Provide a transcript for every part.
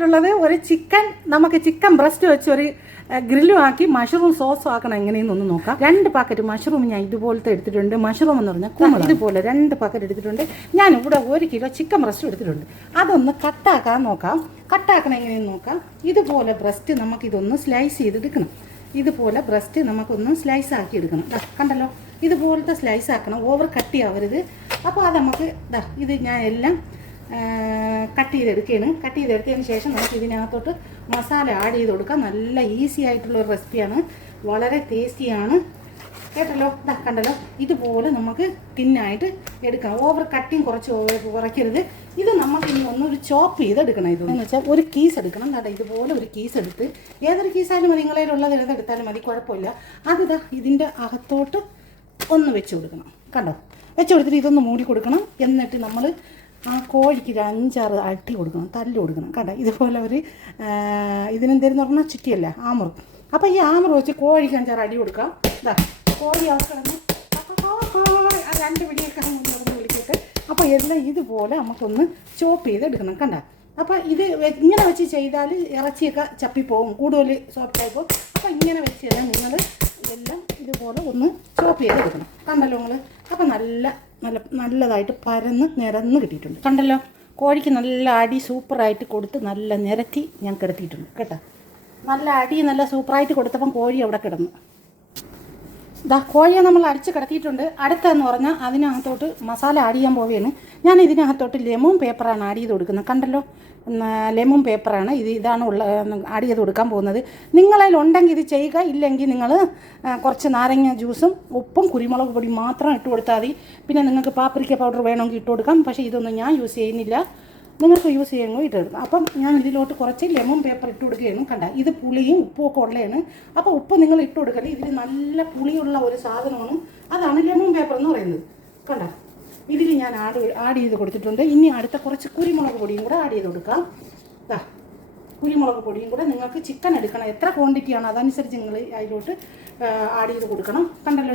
വന്നിട്ടുള്ളത് ഒരു chicken breast വെച്ച് ഒരു ഗ്രില്ലും ആക്കി മഷ്റൂം സോസും ആക്കണം എങ്ങനെയെന്നൊന്ന് നോക്കാം. 2 പാക്കറ്റ് മഷ്റൂം ഞാൻ ഇതുപോലത്തെ എടുത്തിട്ടുണ്ട്. മഷ്റൂം എന്ന് പറഞ്ഞാൽ ഇതുപോലെ 2 പാക്കറ്റ് എടുത്തിട്ടുണ്ട്. ഞാൻ ഇവിടെ 1 കിലോ ചിക്കൻ ബ്രസ്റ്റ് എടുത്തിട്ടുണ്ട്. അതൊന്ന് കട്ടാക്കാൻ നോക്കാം. കട്ടാക്കണം എങ്ങനെയെന്ന് നോക്കാം. ഇതുപോലെ ബ്രസ്റ്റ് നമുക്കിതൊന്ന് സ്ലൈസ് ചെയ്തെടുക്കണം. ഇതുപോലെ ബ്രസ്റ്റ് നമുക്കൊന്ന് സ്ലൈസ് ആക്കി എടുക്കണം. കണ്ടല്ലോ, ഇതുപോലത്തെ സ്ലൈസ് ആക്കണം. ഓവർ കട്ട് ആവരുത്. അപ്പോൾ അത് നമുക്ക് ഇത് ഞാൻ എല്ലാം കട്ട് ചെയ്തെടുക്കുകയാണ്. കട്ട് ചെയ്തെടുത്തതിന് ശേഷം നമുക്ക് ഇതിനകത്തോട്ട് മസാല ആഡ് ചെയ്ത് കൊടുക്കാം. നല്ല ഈസി ആയിട്ടുള്ളൊരു റെസിപ്പിയാണ്, വളരെ ടേസ്റ്റിയാണ്. കേട്ടല്ലോ, കണ്ടല്ലോ, ഇതുപോലെ നമുക്ക് തിന്നായിട്ട് എടുക്കാം. ഓവർ കട്ടിങ് കുറയ്ക്കരുത്. ഇത് നമുക്ക് ഇനി ഒന്നൊരു ചോപ്പ് ചെയ്തെടുക്കണം. ഇതെന്ന് വെച്ചാൽ ഒരു കീസ് എടുക്കണം. ഇതുപോലെ ഒരു കീസ് എടുത്ത്, ഏതൊരു കീസായാലും മതി, നിങ്ങളതിലുള്ളത് ഏതെടുത്താലും മതി, കുഴപ്പമില്ല. അതിതാ ഇതിൻ്റെ അകത്തോട്ട് ഒന്ന് വെച്ച് കൊടുക്കണം. കണ്ടോ, വെച്ച് കൊടുത്തിട്ട് ഇതൊന്ന് മൂടി കൊടുക്കണം. എന്നിട്ട് നമ്മൾ ആ കോഴിക്ക് ഒരു 5-6 അടി കൊടുക്കണം, തല്ല് കൊടുക്കണം. കണ്ടോ, ഇതുപോലെ ഒരു ഇതിനെന്തെന്ന് പറഞ്ഞാൽ ചുറ്റിയല്ല, ആമർ. അപ്പോൾ ഈ ആമർ വെച്ച് കോഴിക്ക് 5-6 അടി കൊടുക്കാം. കോഴി അവർക്ക് 2 പിടിയൊക്കെ വിളിച്ചിട്ട് അപ്പോൾ എല്ലാം ഇതുപോലെ നമുക്കൊന്ന് ചോപ്പ് ചെയ്തെടുക്കണം. കണ്ട, അപ്പോൾ ഇത് ഇങ്ങനെ വെച്ച് ചെയ്താൽ ഇറച്ചിയൊക്കെ ചപ്പിപ്പോവും, കൂടുതൽ സോഫ്റ്റായി പോകും. അപ്പോൾ ഇങ്ങനെ വെച്ച് കഴിഞ്ഞാൽ നിങ്ങൾ ഇതെല്ലാം ഇതുപോലെ ഒന്ന് ചോപ്പ് ചെയ്തെടുക്കണം. കണ്ടല്ലോ നിങ്ങൾ. അപ്പോൾ നല്ലതായിട്ട് പരന്ന് നിരന്ന് കിട്ടിയിട്ടുണ്ട്. കണ്ടല്ലോ, കോഴിക്ക് നല്ല അടി സൂപ്പറായിട്ട് കൊടുത്ത് നല്ല നിരത്തി ഞാൻ കിടത്തിയിട്ടുണ്ട് കേട്ടോ. നല്ല അടി നല്ല സൂപ്പറായിട്ട് കൊടുത്തപ്പം കോഴി അവിടെ കിടന്നു. കോഴിയെ നമ്മൾ അടിച്ച് കിടത്തിയിട്ടുണ്ട്. അടുത്തെന്ന് പറഞ്ഞാൽ അതിനകത്തോട്ട് മസാല ആഡ് ചെയ്യാൻ പോവുകയാണ്. ഞാൻ ഇതിനകത്തോട്ട് ലെമൺ പേപ്പറാണ് ആഡ് ചെയ്ത് കൊടുക്കുന്നത്. കണ്ടല്ലോ, ലെമൺ പേപ്പറാണ് ഇതാണ് ആഡ് ചെയ്ത് കൊടുക്കാൻ പോകുന്നത്. നിങ്ങളതിൽ ഉണ്ടെങ്കിൽ ഇത് ചെയ്യുക, ഇല്ലെങ്കിൽ നിങ്ങൾ കുറച്ച് നാരങ്ങ ജ്യൂസും ഉപ്പും കുരുമുളക് പൊടി മാത്രം ഇട്ട് കൊടുത്താൽ മതി. പിന്നെ നിങ്ങൾക്ക് പാപ്രിക്ക പൗഡർ വേണമെങ്കിൽ ഇട്ട് കൊടുക്കാം. പക്ഷേ ഇതൊന്നും ഞാൻ യൂസ് ചെയ്യുന്നില്ല, നിങ്ങൾക്ക് യൂസ് ചെയ്യുമ്പോൾ ഇട്ടെടുക്കാം. അപ്പം ഞാൻ ഇതിലോട്ട് കുറച്ച് ലെമൺ പേപ്പർ ഇട്ട് കൊടുക്കുകയാണ്. കണ്ട, ഇത് പുളിയും ഉപ്പും ഒക്കെ ഉള്ളതാണ്. അപ്പോൾ ഉപ്പ് നിങ്ങൾ ഇട്ട് കൊടുക്കല്ലേ, ഇതിൽ നല്ല പുളിയുള്ള ഒരു സാധനമാണ്, അതാണ് ലെമൺ പേപ്പർ എന്ന് പറയുന്നത്. കണ്ട, ഇതിൽ ഞാൻ ആഡ് ചെയ്ത് കൊടുത്തിട്ടുണ്ട്. ഇനി അടുത്ത കുറച്ച് കുരുമുളക് പൊടിയും കൂടെ ആഡ് ചെയ്ത് കൊടുക്കാം. കുരുമുളക് പൊടിയും കൂടെ നിങ്ങൾക്ക് ചിക്കൻ എടുക്കണം, എത്ര ക്വാണ്ടിറ്റിയാണ് അതനുസരിച്ച് നിങ്ങൾ അതിലോട്ട് ആഡ് ചെയ്ത് കൊടുക്കണം. കണ്ടല്ലോ,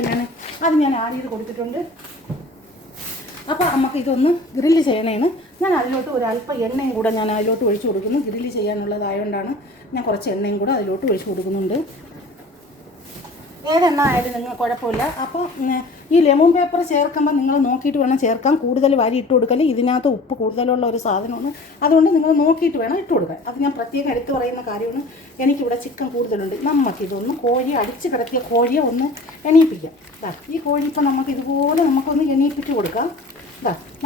ഞാൻ ആഡ് ചെയ്ത് കൊടുത്തിട്ടുണ്ട്. അപ്പോൾ നമുക്ക് ഇതൊന്ന് ഗ്രില്ല് ചെയ്യണേന് ഞാൻ അതിലോട്ട് ഒരല്പം എണ്ണയും കൂടെ ഞാൻ അതിലോട്ട് ഒഴിച്ച് കൊടുക്കുന്നു. ഗ്രില്ല് ചെയ്യാനുള്ളതായതുകൊണ്ടാണ് ഞാൻ കുറച്ച് എണ്ണയും കൂടെ അതിലോട്ട് ഒഴിച്ച് കൊടുക്കുന്നുണ്ട്. ഏതെണ്ണ ആയാലും നിങ്ങൾ കുഴപ്പമില്ല. അപ്പോൾ ഈ ലെമൺ പേപ്പർ ചേർക്കുമ്പോൾ നിങ്ങൾ നോക്കിയിട്ട് വേണം ചേർക്കാൻ. കൂടുതൽ വാരി ഇട്ട് കൊടുക്കൽ, ഇതിനകത്ത് ഉപ്പ് കൂടുതലുള്ള ഒരു സാധനമാണ്, അതുകൊണ്ട് നിങ്ങൾ നോക്കിയിട്ട് വേണം ഇട്ട് കൊടുക്കാൻ. അത് ഞാൻ പ്രത്യേകം എടുത്തു പറയുന്ന കാര്യമാണ്. എനിക്കിവിടെ ചിക്കൻ കൂടുതലുണ്ട്. നമുക്കിതൊന്ന് കോഴി അടിച്ച് കിടത്തിയ കോഴിയെ ഒന്ന് എണീപ്പിക്കാം. ഈ കോഴി ഇപ്പം നമുക്കിതുപോലെ നമുക്കൊന്ന് എണീപ്പിച്ച് കൊടുക്കാം.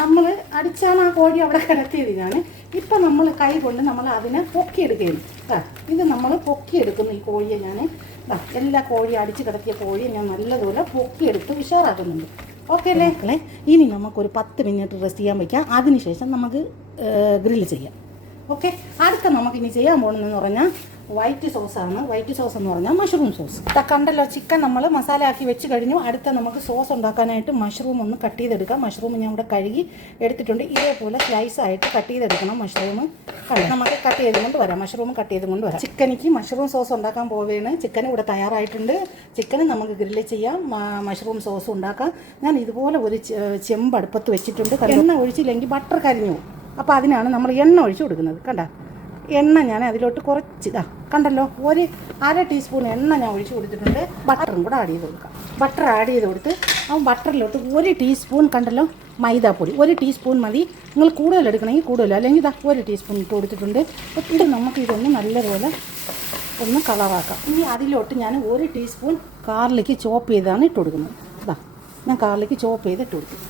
നമ്മൾ അടിച്ചാണ് ആ കോഴി അവിടെ കിടത്തിയത്. ഇപ്പം നമ്മൾ കൈ കൊണ്ട് നമ്മൾ അതിനെ പൊക്കിയെടുക്കുകയാണ്. ഇത് നമ്മൾ പൊക്കിയെടുക്കുന്നു. ഈ കോഴിയെ ഞാൻ എല്ലാ കോഴി അടിച്ച് കിടത്തിയ കോഴിയെ ഞാൻ നല്ലതുപോലെ പൊക്കിയെടുത്ത് ഉഷാറാക്കുന്നുണ്ട്. ഓക്കെ അല്ലേ? ഇനി നമുക്കൊരു 10 മിനിറ്റ് റെസ്റ്റ് ചെയ്യാൻ വയ്ക്കാം. അതിനുശേഷം നമുക്ക് ഗ്രില്ല് ചെയ്യാം. ഓക്കെ, അടുത്ത നമുക്കിനി ചെയ്യാൻ പോകുന്നതെന്ന് പറഞ്ഞാൽ വൈറ്റ് സോസാണ്. വൈറ്റ് സോസ് എന്ന് പറഞ്ഞാൽ മഷ്റൂം സോസ്. കണ്ടല്ലോ, ചിക്കൻ നമ്മൾ മസാല ആക്കി വെച്ച് കഴിഞ്ഞു. അടുത്ത നമുക്ക് സോസ് ഉണ്ടാക്കാനായിട്ട് മഷ്റൂം ഒന്ന് കട്ട് ചെയ്തെടുക്കാം. മഷ്റൂം ഞാൻ ഇവിടെ കഴുകി എടുത്തിട്ടുണ്ട്. ഇതേപോലെ സ്ലൈസ് ആയിട്ട് കട്ട് ചെയ്തെടുക്കണം. മഷ്റൂം നമുക്ക് കട്ട് ചെയ്തുകൊണ്ട് വരാം. മഷ്റൂം കട്ട് ചെയ്തുകൊണ്ട് വരാം. ചിക്കനിക്ക് മഷ്റൂം സോസ് ഉണ്ടാക്കാൻ പോവുകയാണ്. ചിക്കൻ ഇവിടെ തയ്യാറായിട്ടുണ്ട്. ചിക്കന് നമുക്ക് ഗ്രില്ല് ചെയ്യാം, മഷ്റൂം സോസ് ഉണ്ടാക്കാം. ഞാൻ ഇതുപോലെ ഒരു ചെമ്പ് അടുപ്പത്ത് വെച്ചിട്ടുണ്ട്. എണ്ണ ഒഴിച്ചില്ലെങ്കിൽ ബട്ടർ കരിഞ്ഞു പോകും. അപ്പോൾ അതിനാണ് നമ്മൾ എണ്ണ ഒഴിച്ച് കൊടുക്കുന്നത്. കണ്ട, എണ്ണ ഞാൻ അതിലോട്ട് കുറച്ച് കണ്ടല്ലോ, ഒരു 1/2 ടീസ്പൂൺ എണ്ണ ഞാൻ ഒഴിച്ച് കൊടുത്തിട്ടുണ്ട്. ബട്ടറും കൂടെ ആഡ് ചെയ്ത് കൊടുക്കാം. ബട്ടർ ആഡ് ചെയ്ത് കൊടുത്ത് ആ ബട്ടറിലോട്ട് 1 ടീസ്പൂൺ കണ്ടല്ലോ മൈദാപ്പൊടി, 1 ടീസ്പൂൺ മതി. നിങ്ങൾ കൂടുതൽ എടുക്കണമെങ്കിൽ കൂടുതൽ, അല്ലെങ്കിൽ 1 ടീസ്പൂൺ ഇട്ട് കൊടുത്തിട്ടുണ്ട്. ഇത് നമുക്കിതൊന്ന് നല്ലപോലെ ഒന്ന് കളറാക്കാം. ഇനി അതിലോട്ട് ഞാൻ 1 ടീസ്പൂൺ കാർലിക്ക് ചോപ്പ് ചെയ്താണ് ഇട്ട് കൊടുക്കുന്നത്. ഞാൻ കാർലിക്ക് ചോപ്പ് ചെയ്ത് ഇട്ട് കൊടുക്കും.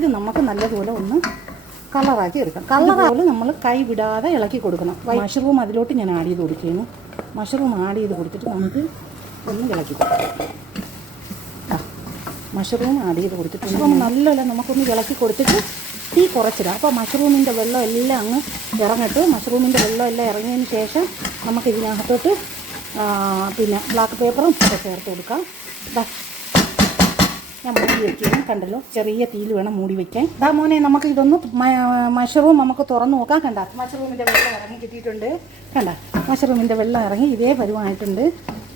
ഇത് നമുക്ക് നല്ലതുപോലെ ഒന്ന് കളറാക്കി എടുക്കാം. കളറാവുമ്പോൾ നമ്മൾ കൈ വിടാതെ ഇളക്കി കൊടുക്കണം. മഷ്റൂം അതിലോട്ട് ഞാൻ ആഡ് ചെയ്ത് കൊടുക്കുകയാണ്. മഷ്റൂം ആഡ് ചെയ്ത് കൊടുത്തിട്ട് നമുക്ക് ഒന്ന് ഇളക്കി കൊടുക്കാം. മഷ്റൂം ആഡ് ചെയ്ത് കൊടുത്തിട്ട് മഷ്റൂം നല്ലപോലെ നമുക്കൊന്ന് ഇളക്കി കൊടുത്തിട്ട് തീ കുറച്ചിടാം. അപ്പോൾ മഷ്റൂമിൻ്റെ വെള്ളം എല്ലാം അങ്ങ് ഇറങ്ങിട്ട്, മഷ്റൂമിൻ്റെ വെള്ളം എല്ലാം ഇറങ്ങിയതിന് ശേഷം നമുക്ക് ഇതിനകത്തോട്ട് പിന്നെ ബ്ലാക്ക് പേപ്പറും ഒക്കെ ചേർത്ത് കൊടുക്കാം. ഞാൻ മൂടി വയ്ക്കുകയാണ്. കണ്ടല്ലോ, ചെറിയ തീയിൽ വേണം മൂടി വയ്ക്കാൻ. മോനെ, നമുക്ക് ഇതൊന്ന് മഷ്റൂം നമുക്ക് തുറന്ന് നോക്കാം. കണ്ട, മഷ്റൂമിൻ്റെ വെള്ളം ഇറങ്ങി കിട്ടിയിട്ടുണ്ട്. കണ്ട, മഷ്റൂമിൻ്റെ വെള്ളം ഇറങ്ങി ഇതേ പരുവമായിട്ടുണ്ട്.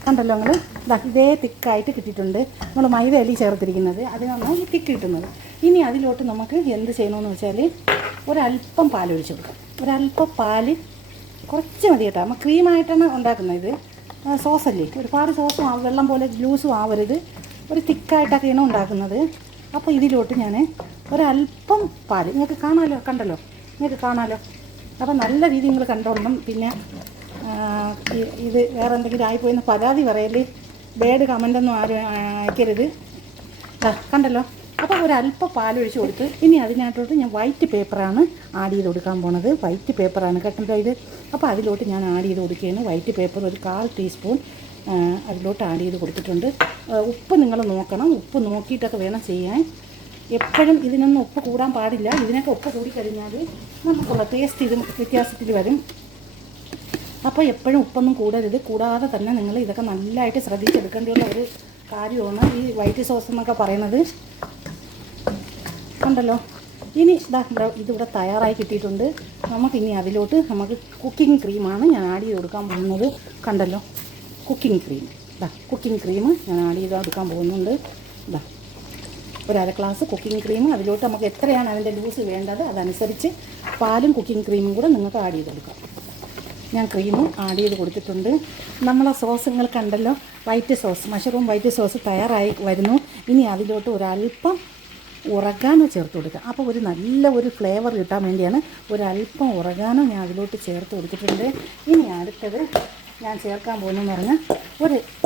കണ്ടല്ലോ നിങ്ങൾ, ഇതേ തിക്കായിട്ട് കിട്ടിയിട്ടുണ്ട്. നമ്മൾ മൈദ അരി ചേർത്തിരിക്കുന്നത്, അതിനാണ് ഈ തിക്ക് കിട്ടുന്നത്. ഇനി അതിലോട്ട് നമുക്ക് എന്ത് ചെയ്യണമെന്ന് വെച്ചാൽ ഒരല്പം പാലൊഴിച്ച് കൊടുക്കാം. ഒരല്പം പാല് കുറച്ച് മതി കേട്ടോ. നമ്മൾ ക്രീമായിട്ടാണ് ഉണ്ടാക്കുന്നത്. ഇത് സോസല്ലേ, ഒരുപാട് സോസും വെള്ളം പോലെ ജ്യൂസും ആവരുത്, ഒരു തിക്കായിട്ടൊക്കെയാണ് ഉണ്ടാക്കുന്നത്. അപ്പോൾ ഇതിലോട്ട് ഞാൻ ഒരല്പം പാൽ, നിങ്ങൾക്ക് കണ്ടല്ലോ, നിങ്ങൾക്ക് കാണാമല്ലോ. അപ്പോൾ നല്ല രീതിയിൽ നിങ്ങൾ കണ്ടോളണം. പിന്നെ ഇത് വേറെ എന്തെങ്കിലും ആയിപ്പോയെന്ന് പരാതി പറയല്ലേ, ബാഡ് കമൻ്റൊന്നും ആരും അയക്കരുത്. കണ്ടല്ലോ. അപ്പോൾ ഒരല്പം പാലൊഴിച്ച് കൊടുത്ത് ഇനി അതിനകത്തോട്ട് ഞാൻ വൈറ്റ് പേപ്പറാണ് ആഡ് ചെയ്ത് കൊടുക്കാൻ പോണത്. വൈറ്റ് പേപ്പറാണ് കേട്ടോ ഇത്. അപ്പോൾ അതിലോട്ട് ഞാൻ ആഡ് ചെയ്ത് കൊടുക്കുകയാണ്. വൈറ്റ് പേപ്പർ ഒരു 1/4 ടീസ്പൂൺ അതിലോട്ട് ആഡ് ചെയ്ത് കൊടുത്തിട്ടുണ്ട്. ഉപ്പ് നിങ്ങൾ നോക്കണം, ഉപ്പ് നോക്കിയിട്ടൊക്കെ വേണം ചെയ്യാൻ. എപ്പോഴും ഇതിനൊന്നും ഉപ്പ് കൂടാൻ പാടില്ല. ഇതിനൊക്കെ ഉപ്പ് കൂടിക്കഴിഞ്ഞാൽ നമുക്കുള്ള ടേസ്റ്റ് ഇതും വ്യത്യാസത്തിൽ വരും. അപ്പോൾ എപ്പോഴും ഉപ്പൊന്നും കൂടരുത്. കൂടാതെ തന്നെ നിങ്ങൾ ഇതൊക്കെ നല്ലതായിട്ട് ശ്രദ്ധിച്ചെടുക്കേണ്ടിയുള്ള ഒരു കാര്യമാണ് ഈ വൈറ്റ് സോസ് എന്നൊക്കെ പറയുന്നത്. കണ്ടല്ലോ. ഇനി ഇതിവിടെ തയ്യാറായി കിട്ടിയിട്ടുണ്ട്. നമുക്കിനി അതിലോട്ട് കുക്കിംഗ് ക്രീമാണ് ഞാൻ ആഡ് ചെയ്ത് കൊടുക്കാൻ പോകുന്നത്. കണ്ടല്ലോ, കുക്കിംഗ് ക്രീം. കുക്കിംഗ് ക്രീം ഞാൻ ആഡ് ചെയ്ത് കൊടുക്കാൻ പോകുന്നുണ്ട്. ഒരു 1/2 ഗ്ലാസ് കുക്കിംഗ് ക്രീം. അതിലോട്ട് നമുക്ക് എത്രയാണ് അതിൻ്റെ ലൂസ് വേണ്ടത് അതനുസരിച്ച് പാലും കുക്കിംഗ് ക്രീമും കൂടെ നിങ്ങൾക്ക് ആഡ് ചെയ്ത് കൊടുക്കാം. ഞാൻ ക്രീമും ആഡ് ചെയ്ത് കൊടുത്തിട്ടുണ്ട്. നമ്മളെ സോസ് നിങ്ങൾ കണ്ടല്ലോ, white sauce, mushroom white sauce തയ്യാറായി വരുന്നു. ഇനി അതിലോട്ട് ഒരല്പം ഉറഗാനോ ചേർത്ത് കൊടുക്കുക. അപ്പോൾ ഒരു നല്ല ഒരു ഫ്ലേവർ കിട്ടാൻ വേണ്ടിയാണ് ഒരല്പം ഉറഗാനോ ഞാൻ അതിലോട്ട് ചേർത്ത് കൊടുത്തിട്ടുണ്ട്. ഇനി അടുത്തത് ഞാൻ ചേർക്കാൻ പോകുന്നതെന്ന് പറഞ്ഞാൽ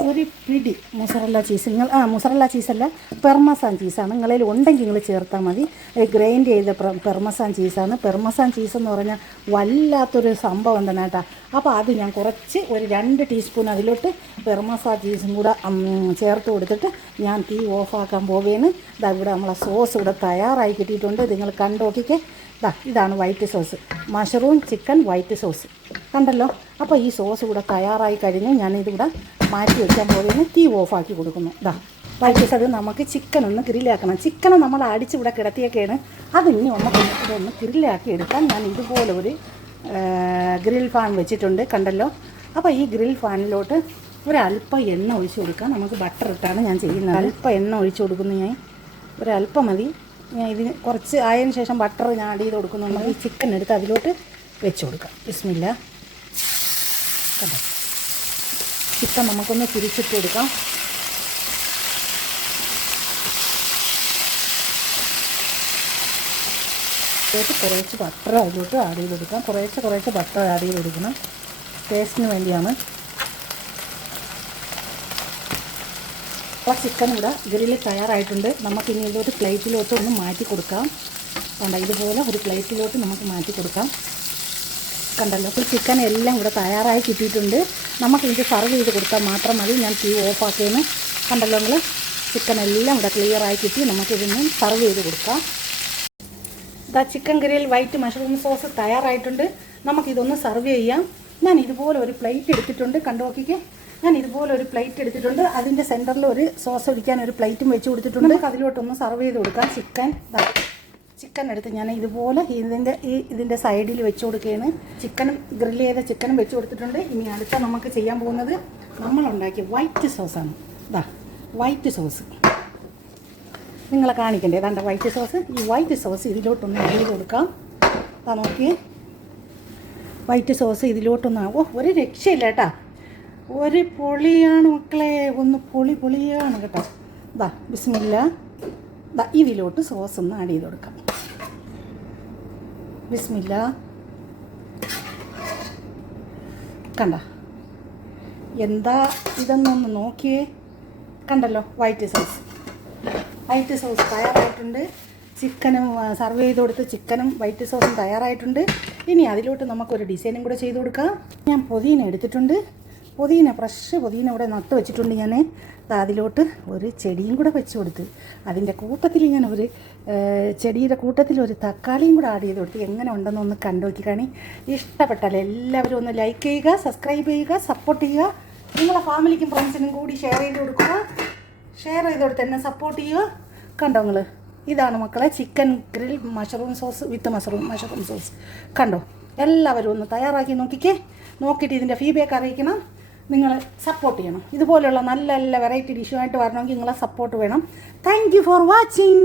ഒരു പിടി മുസറല്ല ചീസ്. മുസറല്ല ചീസല്ല, പെർമസാൻ ചീസാണ്. നിങ്ങളിൽ ഉണ്ടെങ്കിൽ നിങ്ങൾ ചേർത്താൽ മതി. ഗ്രൈൻഡ് ചെയ്ത പെർമസാൻ ചീസാണ്. പെർമസാൻ ചീസ് എന്ന് പറഞ്ഞാൽ വല്ലാത്തൊരു സംഭവം തന്നെ കേട്ടോ. അപ്പോൾ അത് ഞാൻ കുറച്ച് ഒരു 2 ടീസ്പൂൺ അതിലോട്ട് പെർമസാൻ ചീസും കൂടെ ചേർത്ത് കൊടുത്തിട്ട് ഞാൻ തീ ഓഫാക്കാൻ പോവുകയാണ്. ഇവിടെ നമ്മളെ സോസ് ഇവിടെ തയ്യാറായി കിട്ടിയിട്ടുണ്ട്. നിങ്ങൾ കണ്ടോക്കിക്കെ. ഇതാണ് white sauce, mushroom chicken white sauce. കണ്ടല്ലോ. അപ്പോൾ ഈ സോസ് കൂടെ തയ്യാറായി കഴിഞ്ഞ് ഞാനിതിവിടെ മാറ്റി വയ്ക്കാൻ പോവുകയാണ്. തീ ഓഫാക്കി കൊടുക്കുന്നു. വൈറ്റ് സോസ് നമുക്ക് ചിക്കൻ ഒന്ന് ഗ്രില്ലാക്കണം. ചിക്കൻ നമ്മൾ അടിച്ചിവിടെ കിടത്തിയൊക്കെയാണ്. അതിനി ഇതൊന്ന് ഗ്രില്ലാക്കി എടുക്കാൻ ഞാൻ ഇതുപോലെ ഒരു ഗ്രിൽ ഫാൻ വെച്ചിട്ടുണ്ട്. കണ്ടല്ലോ. അപ്പോൾ ഈ ഗ്രിൽ ഫാനിലോട്ട് ഒരല്പം എണ്ണ ഒഴിച്ച് കൊടുക്കാം. നമുക്ക് ബട്ടർ ഇട്ടാണ് ഞാൻ ചെയ്യുന്നത്. അല്പം എണ്ണ ഒഴിച്ച് കൊടുക്കുന്നു. ഞാൻ ഒരല്പം മതി. ഞാൻ ഇതിന് കുറച്ച് ആയതിനു ശേഷം ബട്ടർ ഞാൻ ആഡ് ചെയ്ത് കൊടുക്കുന്നുണ്ട്. ഈ ചിക്കൻ എടുത്ത് അതിലോട്ട് വെച്ച് കൊടുക്കാം. ബിസ്മില്ല. കണ്ടോ, ചിക്കൻ നമുക്കൊന്ന് തിരിച്ചിട്ട് കൊടുക്കാം. കുറച്ച് ബട്ടർ അതിലോട്ട് ആഡ് ചെയ്ത് കൊടുക്കാം. കുറച്ച് ബട്ടർ ആഡ് ചെയ്ത് കൊടുക്കണം. ടേസ്റ്റിന് വേണ്ടിയാണ്. അപ്പോൾ ചിക്കൻ ഇവിടെ ഗ്രില്ല് തയ്യാറായിട്ടുണ്ട്. നമുക്കിനി ഇതൊരു പ്ലേറ്റിലോട്ട് ഒന്ന് മാറ്റി കൊടുക്കാം. കണ്ടോ, ഇതുപോലെ ഒരു പ്ലേറ്റിലോട്ട് നമുക്ക് മാറ്റി കൊടുക്കാം. കണ്ടല്ലോ. അപ്പോൾ ചിക്കൻ എല്ലാം ഇവിടെ തയ്യാറായി കിട്ടിയിട്ടുണ്ട്. നമുക്കിത് സർവ് ചെയ്ത് കൊടുത്താൽ മാത്രം മതി. ഞാൻ തീ ഓഫാക്കിയെന്ന് കണ്ടല്ലോ നിങ്ങൾ. ചിക്കൻ എല്ലാം ഇവിടെ ക്ലിയറായി കിട്ടി. നമുക്കിതൊന്ന് സർവ് ചെയ്ത് കൊടുക്കാം. Chicken grill white mushroom sauce തയ്യാറായിട്ടുണ്ട്. നമുക്കിതൊന്ന് സർവ് ചെയ്യാം. ഞാൻ ഇതുപോലെ ഒരു പ്ലേറ്റ് എടുത്തിട്ടുണ്ട്. കണ്ടു നോക്കിക്കേ. ഞാൻ ഇതുപോലെ ഒരു പ്ലേറ്റ് എടുത്തിട്ടുണ്ട്. അതിൻ്റെ സെൻറ്ററിൽ ഒരു സോസ് ഒഴിക്കാൻ ഒരു പ്ലേറ്റും വെച്ച് കൊടുത്തിട്ടുണ്ട്. അതിലോട്ടൊന്ന് സർവ് ചെയ്ത് കൊടുക്കാം. ചിക്കൻ എടുത്ത് ഞാൻ ഇതുപോലെ ഇതിൻ്റെ സൈഡിൽ വെച്ച് കൊടുക്കുകയാണ്. ചിക്കനും ഗ്രില്ല് ചെയ്ത ചിക്കനും വെച്ച് കൊടുത്തിട്ടുണ്ട്. ഇനി അടുത്ത നമുക്ക് ചെയ്യാൻ പോകുന്നത് നമ്മളുണ്ടാക്കിയ വൈറ്റ് സോസാണ്. വൈറ്റ് സോസ് നിങ്ങളെ കാണിക്കണ്ടേ. ഏതാണ്ട് വൈറ്റ് സോസ്. ഈ വൈറ്റ് സോസ് ഇതിലോട്ടൊന്ന് ആഡ് ചെയ്ത് കൊടുക്കാം. നോക്കിയേ, വൈറ്റ് സോസ് ഇതിലോട്ടൊന്ന്. ഒരു രക്ഷയില്ല കേട്ടോ. ഒരു പൊളിയാണ് മക്കളെ. ഒന്ന് പൊളിയാണ് കേട്ടോ. ബിസ്മില്ല. ഇതിലോട്ട് സോസ് ഒന്ന് ആഡ് ചെയ്ത് കൊടുക്കാം. ബിസ്മില്ല. കണ്ട, എന്താ ഇതെന്നൊന്ന് നോക്കിയേ. കണ്ടല്ലോ, വൈറ്റ് സോസ് തയ്യാറായിട്ടുണ്ട്. ചിക്കനും സർവ് ചെയ്ത് കൊടുത്ത് ചിക്കനും വൈറ്റ് സോസും തയ്യാറായിട്ടുണ്ട്. ഇനി അതിലോട്ട് നമുക്കൊരു ഡിസൈനും കൂടെ ചെയ്ത് കൊടുക്കാം. ഞാൻ പുതിന എടുത്തിട്ടുണ്ട്. ഫ്രഷ് പുതിന ഇവിടെ നട്ട് വെച്ചിട്ടുണ്ട്. ഞാൻ അതിലോട്ട് ഒരു ചെടിയും കൂടെ വെച്ച് കൊടുത്ത് അതിൻ്റെ കൂട്ടത്തിൽ ഞാൻ ചെടിയുടെ കൂട്ടത്തിൽ ഒരു തക്കാളിയും കൂടെ ആഡ് ചെയ്ത് കൊടുത്ത് എങ്ങനെ ഉണ്ടെന്ന് ഒന്ന് കണ്ടു നോക്കിക്കാണി. ഇഷ്ടപ്പെട്ടാൽ എല്ലാവരും ഒന്ന് ലൈക്ക് ചെയ്യുക, സബ്സ്ക്രൈബ് ചെയ്യുക, സപ്പോർട്ട് ചെയ്യുക. നിങ്ങളെ ഫാമിലിക്കും ഫ്രണ്ട്സിനും കൂടി ഷെയർ ചെയ്ത് കൊടുക്കുക. ഷെയർ ചെയ്ത് കൊടുത്ത് എന്നെ സപ്പോർട്ട് ചെയ്യുക. കണ്ടോ നിങ്ങൾ. ഇതാണ് മക്കളെ ചിക്കൻ ഗ്രിൽ മഷ്റൂം സോസ് വിത്ത് മഷ്റൂം സോസ്. കണ്ടോ, എല്ലാവരും ഒന്ന് തയ്യാറാക്കി നോക്കിയിട്ട് ഇതിൻ്റെ ഫീഡ്ബാക്ക് അറിയിക്കണം. നിങ്ങൾ സപ്പോർട്ട് ചെയ്യണം. ഇതുപോലെയുള്ള നല്ല നല്ല വെറൈറ്റി ഡിഷുമായിട്ട് വരണമെങ്കിൽ നിങ്ങളെ സപ്പോർട്ട് വേണം. Thank you for watching.